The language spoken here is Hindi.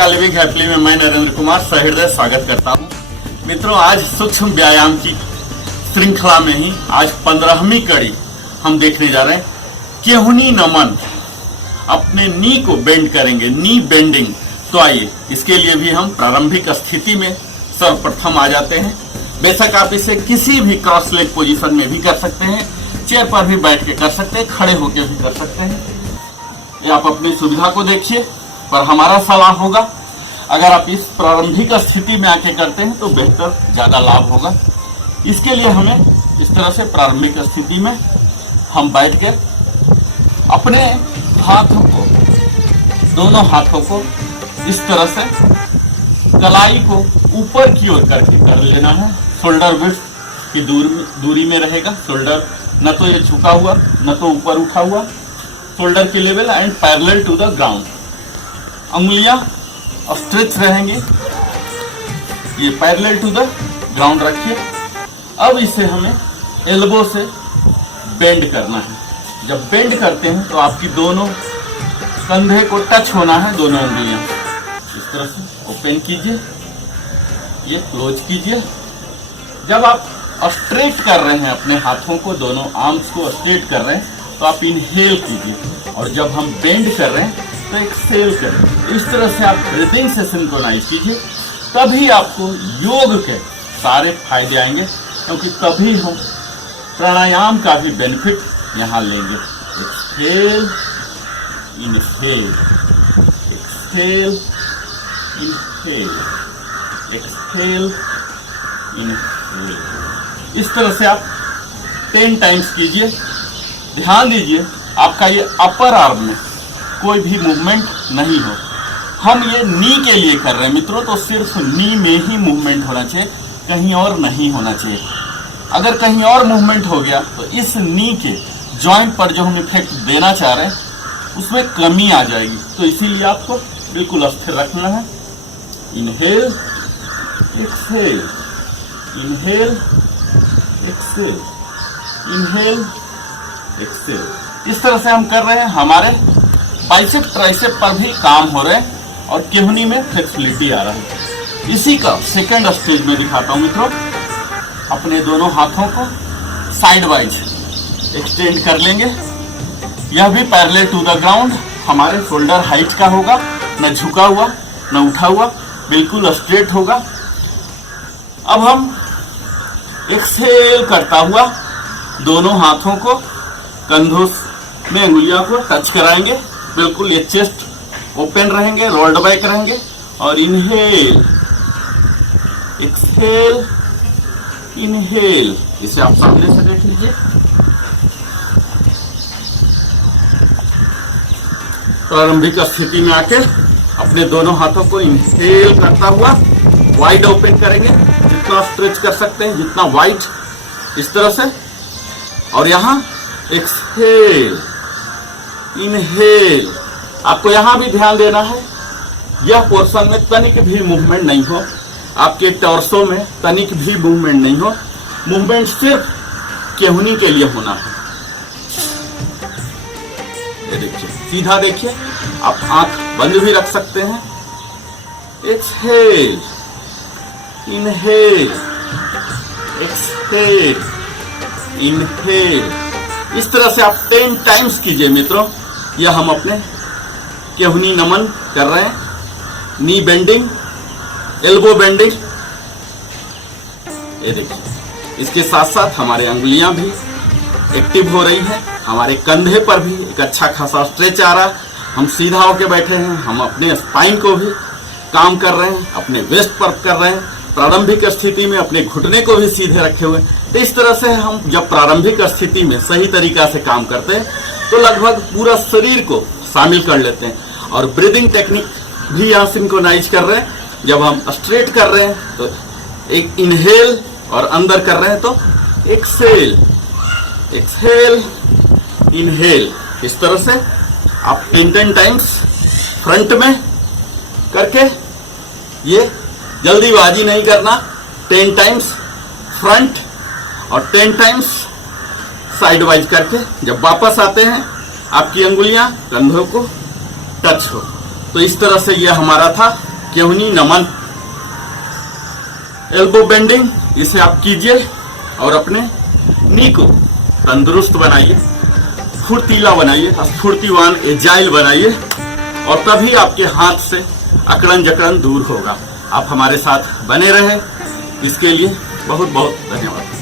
आपका लिविंग हैप्पीली में मैं नरेंद्र कुमार सहृदय स्वागत करता हूं। मित्रों, आज सूक्ष्म व्यायाम की श्रृंखला में ही आज 15वीं कड़ी हम देखने जा रहे हैं। केहुनी नमन, अपने नी को बेंड करेंगे, नी बेंडिंग। तो आइए, इसके लिए भी हम प्रारंभिक स्थिति में सर्वप्रथम आ जाते हैं। बेशक आप इसे किसी भी क्रॉस लेग पोजीशन में भी कर सकते हैं, चेयर पर भी बैठ के कर सकते हैं, खड़े होकर भी कर सकते हैं। ये आप अपनी सुविधा को देखिए, पर हमारा सलाह होगा अगर आप इस प्रारंभिक स्थिति में आके करते हैं तो बेहतर, ज्यादा लाभ होगा। इसके लिए हमें इस तरह से प्रारंभिक स्थिति में हम बैठ के अपने हाथों को, दोनों हाथों को इस तरह से कलाई को ऊपर की ओर करके कर लेना है। शोल्डर विड्थ की दूरी में रहेगा। शोल्डर न तो ये झुका हुआ न तो ऊपर उठा हुआ, शोल्डर के level and parallel to the ground. अंगुलियां स्ट्रेच रहेंगी, ये पैरेलल टू द ग्राउंड रखिए। अब इसे हमें एल्बो से बेंड करना है। जब बेंड करते हैं तो आपकी दोनों कंधे को टच होना है, दोनों अंगुलियां इस तरह से ओपन कीजिए, ये क्लोज कीजिए। जब आप स्ट्रेट कर रहे हैं अपने हाथों को, दोनों आर्म्स को स्ट्रेट कर रहे हैं तो आप इनहेल कीजिए, और जब हम बेंड कर रहे हैं तो एक्सहेल करें। इस तरह से आप ब्रीदिंग से सिंक्रोनाइज कीजिए, तभी आपको योग के सारे फायदे आएंगे, क्योंकि तभी हम प्राणायाम का भी बेनिफिट यहाँ लेंगे। Exhale, inhale, exhale, inhale, exhale, inhale. इस तरह से आप 10 टाइम्स कीजिए। ध्यान दीजिए आपका ये अपर आर्म में कोई भी मूवमेंट नहीं हो। हम ये नी के लिए कर रहे हैं मित्रों, तो सिर्फ नी में ही मूवमेंट होना चाहिए, कहीं और नहीं होना चाहिए। अगर कहीं और मूवमेंट हो गया तो इस नी के जॉइंट पर जो हम इफेक्ट देना चाह रहे हैं उसमें कमी आ जाएगी। तो इसीलिए आपको बिल्कुल स्थिर रखना है। Inhale, exhale, inhale, exhale, inhale, exhale. इस तरह से हम कर रहे हैं। हमारे बाइसेप ट्राइसेप पर भी काम हो रहे हैं और केहुनी में फ्लेक्सिबिलिटी आ रहा है। इसी का सेकंड स्टेज में दिखाता हूं मित्रों। अपने दोनों हाथों को साइड वाइज एक्सटेंड कर लेंगे। यह भी पैरेलल टू द ग्राउंड हमारे शोल्डर हाइट का होगा, न झुका हुआ न उठा हुआ, बिल्कुल स्ट्रेट होगा। अब हम एक्सहेल करता हुआ दोनों हाथों को कंधों में अंगुलियों को टच कराएंगे। बिल्कुल ये चेस्ट ओपन रहेंगे, रोल्ड बैक रहेंगे। और इनहेल, एक्सहेल, इनहेल। इसे आप सामने से देख लीजिए। प्रारंभिक स्थिति में आके अपने दोनों हाथों को इनहेल करता हुआ वाइड ओपन करेंगे, जितना स्ट्रेच कर सकते हैं, जितना वाइड, इस तरह से। और यहाँ एक्सहेल, इनहेल। आपको यहां भी ध्यान देना है, यह पोर्शन में तनिक भी मूवमेंट नहीं हो, आपके टॉर्सो में तनिक भी मूवमेंट नहीं हो। मूवमेंट सिर्फ केहुनी के लिए होना है। ये देखिए, सीधा देखिए। आप आंख बंद भी रख सकते हैं। Exhale, inhale, exhale, inhale. इस तरह से आप 10 टाइम्स कीजिए मित्रों। यह हम अपने केहुनी नमन कर रहे हैं। नी बेंडिंग, एल्बो बेंडिंग। ये देखिए, इसके साथ साथ हमारे अंगुलियां भी एक्टिव हो रही हैं। हमारे कंधे पर भी एक अच्छा खासा स्ट्रेच आ रहा है। हम सीधा होकर बैठे हैं। हम अपने स्पाइन को भी काम कर रहे हैं, अपने वेस्ट पर कर रहे हैं। प्रारंभिक स्थिति में अपने घुटने को भी सीधे रखे हुए। तो इस तरह से हम जब प्रारंभिक स्थिति में सही तरीका से काम करते हैं तो लगभग पूरा शरीर को शामिल कर लेते हैं। और ब्रीदिंग टेक्निक भी यहाँ सिंक्रोनाइज कर रहे हैं। जब हम स्ट्रेट कर रहे हैं तो एक इनहेल, और अंदर कर रहे हैं तो एक्सहेल, एक्सहेल, इनहेल। इस तरह से आप 10 टाइम्स फ्रंट में करके, ये जल्दीबाजी नहीं करना। 10 टाइम्स फ्रंट और 10 टाइम्स साइड वाइज करके जब वापस आते हैं आपकी अंगुलियां कंधों को टच हो। तो इस तरह से यह हमारा था केहुनी नमन एल्बो बेंडिंग, इसे आप कीजिए और अपने नी को तंदुरुस्त बनाइए, फुर्तीला बनाइए, स्फूर्तिवान एजाइल बनाइए और तभी आपके हाथ से अकड़न जकड़न दूर होगा। आप हमारे साथ बने रहे, इसके लिए बहुत बहुत धन्यवाद।